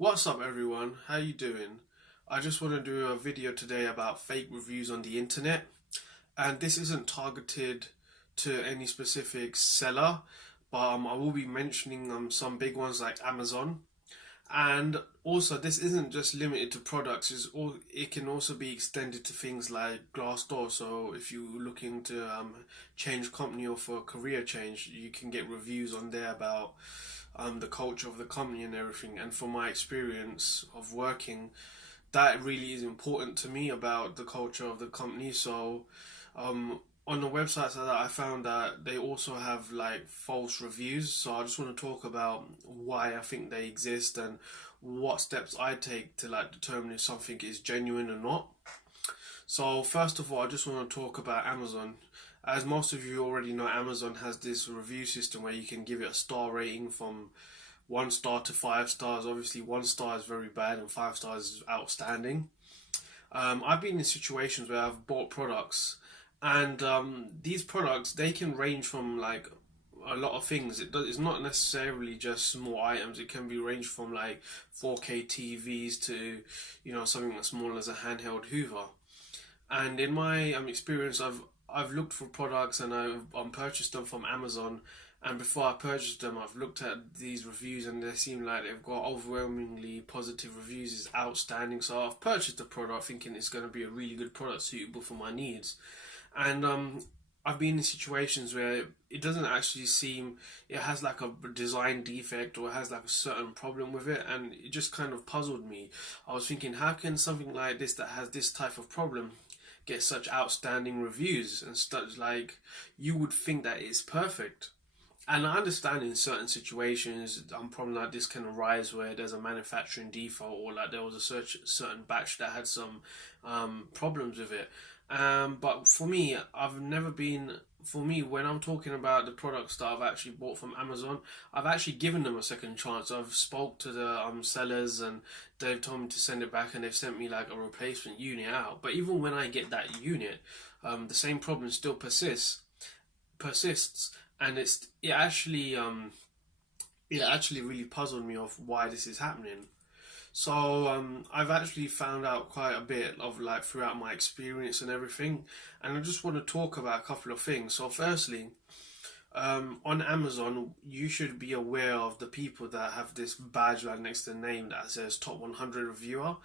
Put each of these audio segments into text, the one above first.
What's up everyone? How you doing? I just want to do a video today about fake reviews on the internet, and this isn't targeted to any specific seller, but I will be mentioning some big ones like Amazon. And also, this isn't just limited to products. It can also be extended to things like Glassdoor. So if you're looking to change company or for a career change, you can get reviews on there about the culture of the company and everything. And from my experience of working, that really is important to me about the culture of the company. So on the websites like that, I found that they also have like false reviews. So I just want to talk about why I think they exist and what steps I take to like determine if something is genuine or not. So first of all, I just want to talk about Amazon. As most of you already know, Amazon has this review system where you can give it a star rating from 1 star to 5 stars. Obviously, 1 star is very bad and 5 stars is outstanding. I've been in situations where I've bought products, and these products they can range from like a lot of things. It's not necessarily just small items. It can be ranged from like 4K TVs to something as small as a handheld Hoover. And in my experience, I've looked for products and I've purchased them from Amazon. And before I purchased them, I've looked at these reviews and they seem like they've got overwhelmingly positive reviews. It's outstanding. So I've purchased the product thinking it's going to be a really good product suitable for my needs. And I've been in situations where it doesn't actually seem, it has like a design defect or it has like a certain problem with it, and it just kind of puzzled me. I was thinking, how can something like this that has this type of problem get such outstanding reviews and such, like, you would think that it's perfect. And I understand in certain situations, a problem like this can arise where there's a manufacturing default or like there was a certain batch that had some problems with it. But for me, I've never been. For me, when I'm talking about the products that I've actually bought from Amazon, I've actually given them a second chance. I've spoke to the sellers and they've told me to send it back, and they've sent me like a replacement unit out. But even when I get that unit, the same problem still persists, and it actually really puzzled me of why this is happening. So I've actually found out quite a bit of like throughout my experience and everything, and I just want to talk about a couple of things. So firstly, on Amazon, you should be aware of the people that have this badge right next to the name that says top 100 reviewer.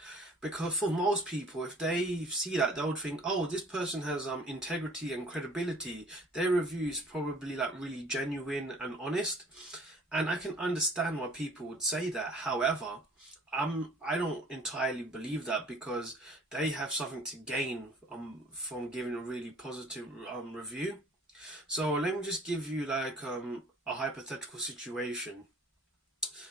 Because for most people, if they see that, they would think, oh, this person has integrity and credibility. Their review is probably like really genuine and honest. And I can understand why people would say that. However, I don't entirely believe that, because they have something to gain from giving a really positive review. So let me just give you like a hypothetical situation.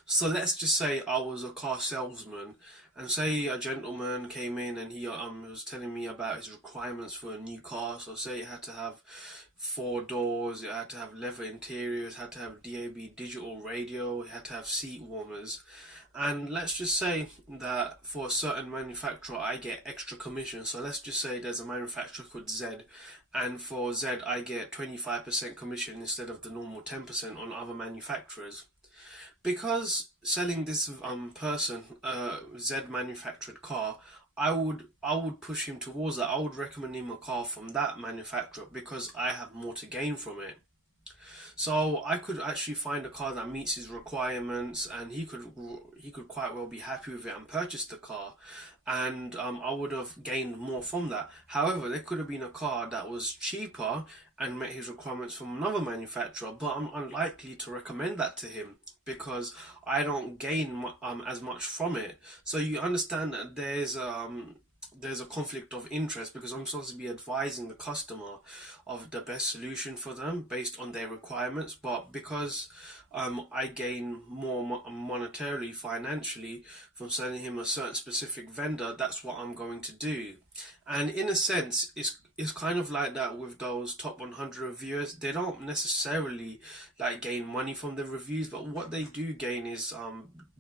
So let's just say I was a car salesman, and say a gentleman came in and he was telling me about his requirements for a new car. So say it had to have 4 doors, it had to have leather interiors, it had to have DAB digital radio, it had to have seat warmers. And let's just say that for a certain manufacturer I get extra commission. So let's just say there's a manufacturer called Z, and for Z I get 25% commission instead of the normal 10% on other manufacturers. Because selling this person a Z manufactured car, I would push him towards that. I would recommend him a car from that manufacturer because I have more to gain from it. So I could actually find a car that meets his requirements, and he could quite well be happy with it and purchase the car, and I would have gained more from that. However, there could have been a car that was cheaper and met his requirements from another manufacturer, but I'm unlikely to recommend that to him because I don't gain as much from it. So you understand that there's a conflict of interest, because I'm supposed to be advising the customer of the best solution for them based on their requirements, but because I gain more monetarily, financially, from selling him a certain specific vendor, that's what I'm going to do. And in a sense, it's kind of like that with those top 100 reviewers. They don't necessarily like gain money from the reviews, but what they do gain is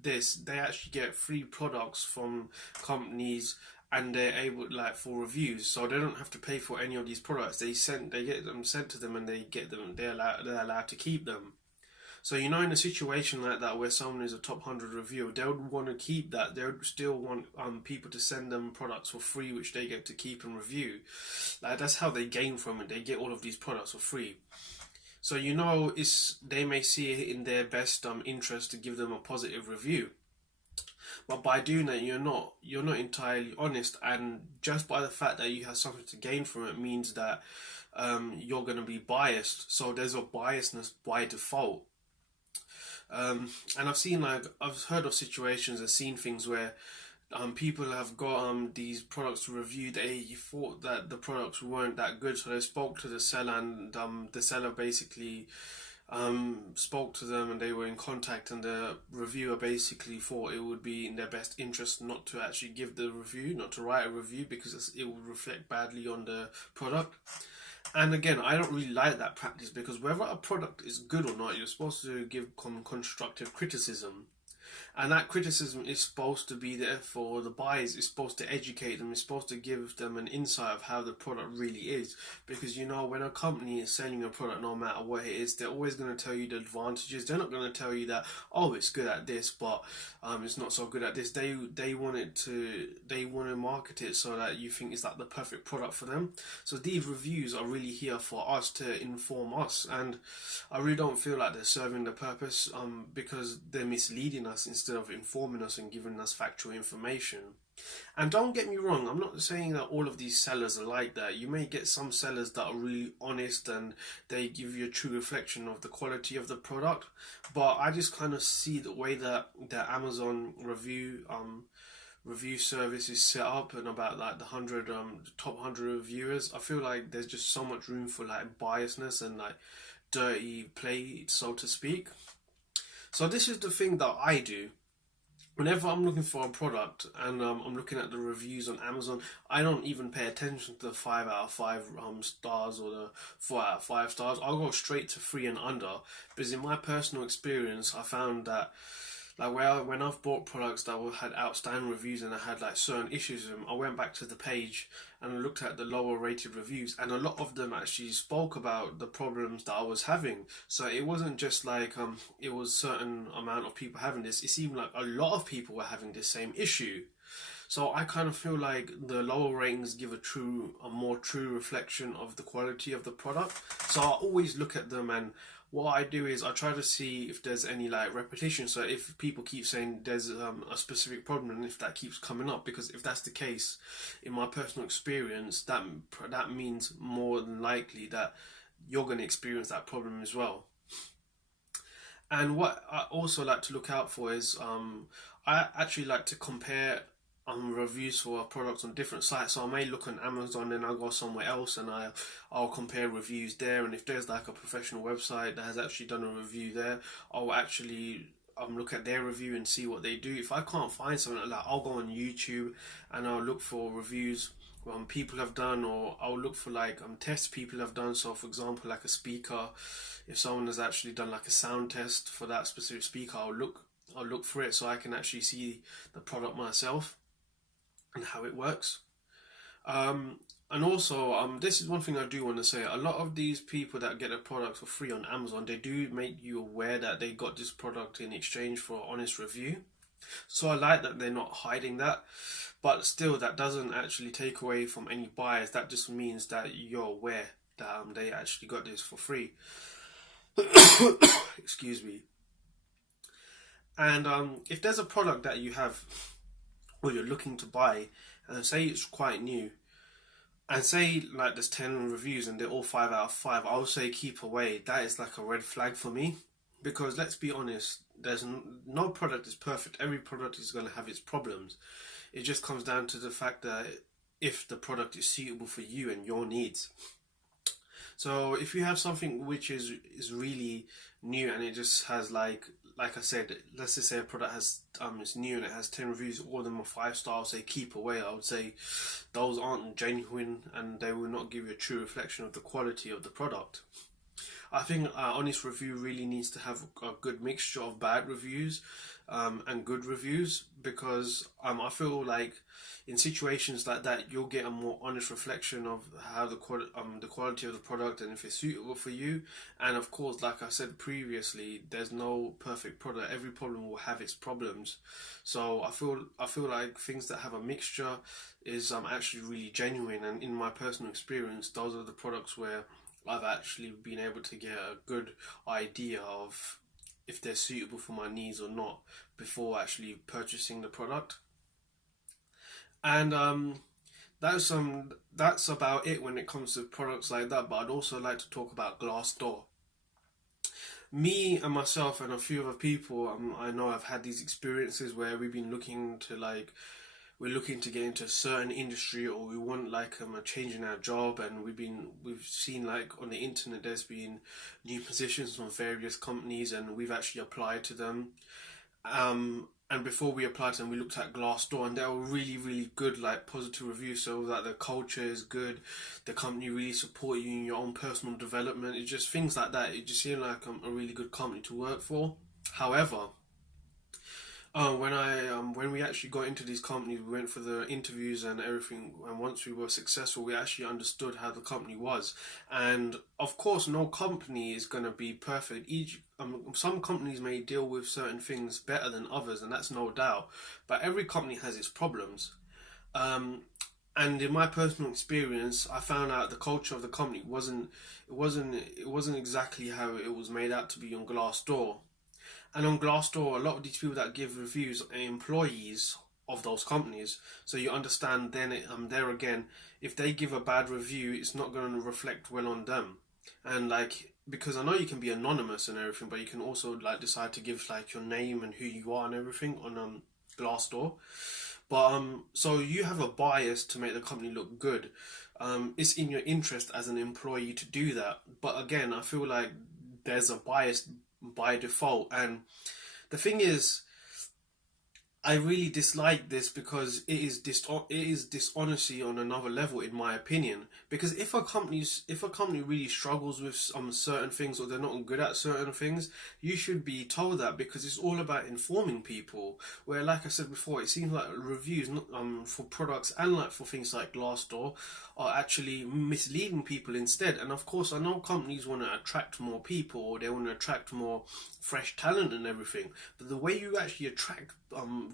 they actually get free products from companies, and they're able like for reviews, so they don't have to pay for any of these products. They get them sent to them, and they're allowed to keep them. So you know, in a situation like that where someone is a top 100 reviewer, they would want to keep that. They would still want people to send them products for free, which they get to keep and review. Like that's how they gain from it. They get all of these products for free. So you know, they may see it in their best interest to give them a positive review. But by doing that, you're not entirely honest, and just by the fact that you have something to gain from it means that you're going to be biased. So there's a biasness by default. And I've heard of situations and seen things where people have got these products to review. They thought that the products weren't that good, so they spoke to the seller, and the seller basically spoke to them, and they were in contact, and the reviewer basically thought it would be in their best interest not to actually give the review, not to write a review, because it would reflect badly on the product. And again, I don't really like that practice, because whether a product is good or not, you're supposed to give constructive criticism. And that criticism is supposed to be there for the buyers. It's supposed to educate them. It's supposed to give them an insight of how the product really is. Because you know, when a company is selling a product, no matter what it is, they're always going to tell you the advantages. They're not going to tell you that, oh, it's good at this, but it's not so good at this. They want to market it so that you think it's like the perfect product for them. So these reviews are really here for us to inform us, and I really don't feel like they're serving the purpose, because they're misleading us instead of informing us and giving us factual information. And don't get me wrong, I'm not saying that all of these sellers are like that. You may get some sellers that are really honest and they give you a true reflection of the quality of the product, but I just kind of see the way that the Amazon review service is set up, and about like the top 100 reviewers, I feel like there's just so much room for like biasness and like dirty play, so to speak. So this is the thing that I do. Whenever I'm looking for a product and I'm looking at the reviews on Amazon, I don't even pay attention to the 5 out of 5 stars or the 4 out of 5 stars. I'll go straight to 3 and under, because in my personal experience, I found that when I've bought products that had outstanding reviews and I had like certain issues with them, I went back to the page and looked at the lower rated reviews, and a lot of them actually spoke about the problems that I was having. So it wasn't just like it was certain amount of people having this. It seemed like a lot of people were having the same issue. So I kind of feel like the lower ratings give a more true reflection of the quality of the product. So I always look at them, and what I do is I try to see if there's any like repetition. So if people keep saying there's a specific problem, and if that keeps coming up, because if that's the case, in my personal experience, that means more than likely that you're going to experience that problem as well. And what I also like to look out for is I actually like to compare reviews for products on different sites. So I may look on Amazon, then I'll go somewhere else and I'll compare reviews there. And if there's like a professional website that has actually done a review there, I'll actually look at their review and see what they do. If I can't find something like that, I'll go on YouTube and I'll look for reviews people have done, or I'll look for like tests people have done. So for example, like a speaker, if someone has actually done like a sound test for that specific speaker, I'll look for it so I can actually see the product myself and how it works. And also, this is one thing I do want to say. A lot of these people that get a product for free on Amazon, they do make you aware that they got this product in exchange for an honest review. So I like that they're not hiding that. But still, that doesn't actually take away from any buyers. That just means that you're aware that they actually got this for free. Excuse me. And if there's a product that you have or you're looking to buy, and say it's quite new, and say like there's 10 reviews and they're all 5 out of 5, I would say keep away. That is like a red flag for me, because let's be honest, there's no product is perfect. Every product is going to have its problems. It just comes down to the fact that if the product is suitable for you and your needs. So if you have something which is really new and it just has like I said, let's just say a product has it's new and it has 10 reviews, all of them are 5 stars, say keep away. I would say those aren't genuine and they will not give you a true reflection of the quality of the product. I think an honest review really needs to have a good mixture of bad reviews and good reviews, because I feel like in situations like that you'll get a more honest reflection of how the quality of the product and if it's suitable for you. And of course, like I said previously, there's no perfect product. Every problem will have its problems. So I feel like things that have a mixture is actually really genuine. And in my personal experience, those are the products where I've actually been able to get a good idea of if they're suitable for my needs or not before actually purchasing the product. And that's about it when it comes to products like that. But I'd also like to talk about Glassdoor. Me and myself and a few other people I know have had these experiences where we've been looking to we're looking to get into a certain industry, or we want a change in our job, and we've seen on the internet there's been new positions from various companies, and we've actually applied to them. And before we applied to them, we looked at Glassdoor, and they were really, really good, positive reviews. So that the culture is good, the company really support you in your own personal development. It's just things like that. It just seemed like a really good company to work for. However, when we actually got into these companies, we went for the interviews and everything, and once we were successful, we actually understood how the company was. And of course, no company is going to be perfect. Some companies may deal with certain things better than others, and that's no doubt. But every company has its problems. And in my personal experience, I found out the culture of the company wasn't exactly how it was made out to be on Glassdoor. And on Glassdoor, a lot of these people that give reviews are employees of those companies. So you understand then, there again, if they give a bad review, it's not going to reflect well on them. And because I know you can be anonymous and everything, but you can also decide to give your name and who you are and everything on Glassdoor. But so you have a bias to make the company look good. It's in your interest as an employee to do that. But again, I feel like there's a bias by default. And the thing is, I really dislike this because it is dishonesty on another level, in my opinion. Because if a company really struggles with some certain things, or they're not good at certain things, you should be told that, because it's all about informing people. Where, like I said before, it seems like reviews for products and for things like Glassdoor are actually misleading people instead. And of course, I know companies want to attract more people, or they want to attract more fresh talent and everything. But the way you actually attract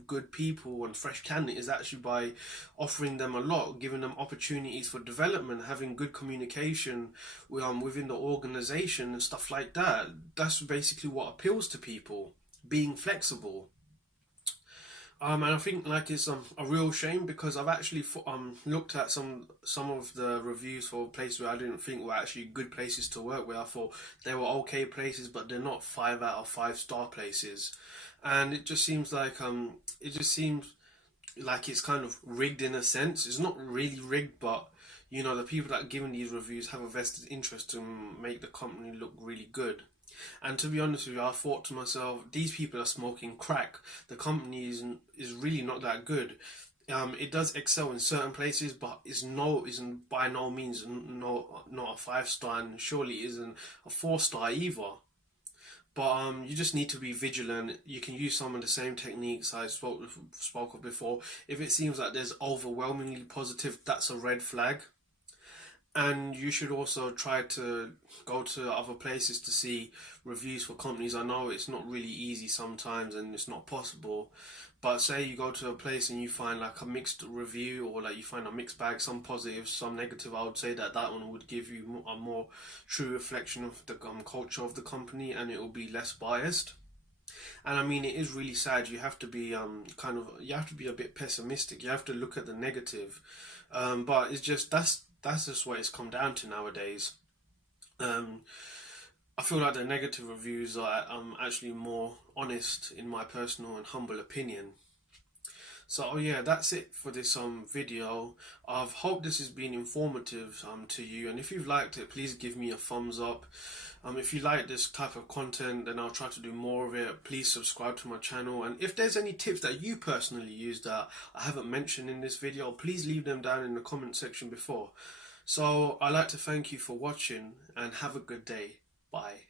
good people and fresh talent is actually by offering them a lot, giving them opportunities for development, having good communication within the organization and stuff like that. That's basically what appeals to people, being flexible. And I think it's a real shame, because I've actually looked at some of the reviews for places where I didn't think were actually good places to work, where I thought they were okay places, but they're not 5 out of 5 star places. And it just seems like it's kind of rigged in a sense. It's not really rigged, but the people that are giving these reviews have a vested interest to make the company look really good. And to be honest with you, I thought to myself, these people are smoking crack. The company is really not that good. It does excel in certain places, but isn't by no means not a 5 star, and surely isn't a 4 star either. But you just need to be vigilant. You can use some of the same techniques I spoke of before. If it seems like there's overwhelmingly positive, that's a red flag. And you should also try to go to other places to see reviews for companies. I know it's not really easy sometimes, and it's not possible. But say you go to a place and you find a mixed review, or you find a mixed bag, some positive, some negative. I would say that one would give you a more true reflection of the culture of the company, and it will be less biased. And I mean, it is really sad. You have to be you have to be a bit pessimistic. You have to look at the negative. But it's just that's just what it's come down to nowadays. I feel like the negative reviews are actually more honest, in my personal and humble opinion. So yeah, that's it for this video. I hope this has been informative to you, and if you've liked it, please give me a thumbs up. If you like this type of content, then I'll try to do more of it. Please subscribe to my channel, and if there's any tips that you personally use that I haven't mentioned in this video, please leave them down in the comment section before. So I'd like to thank you for watching, and have a good day. Bye.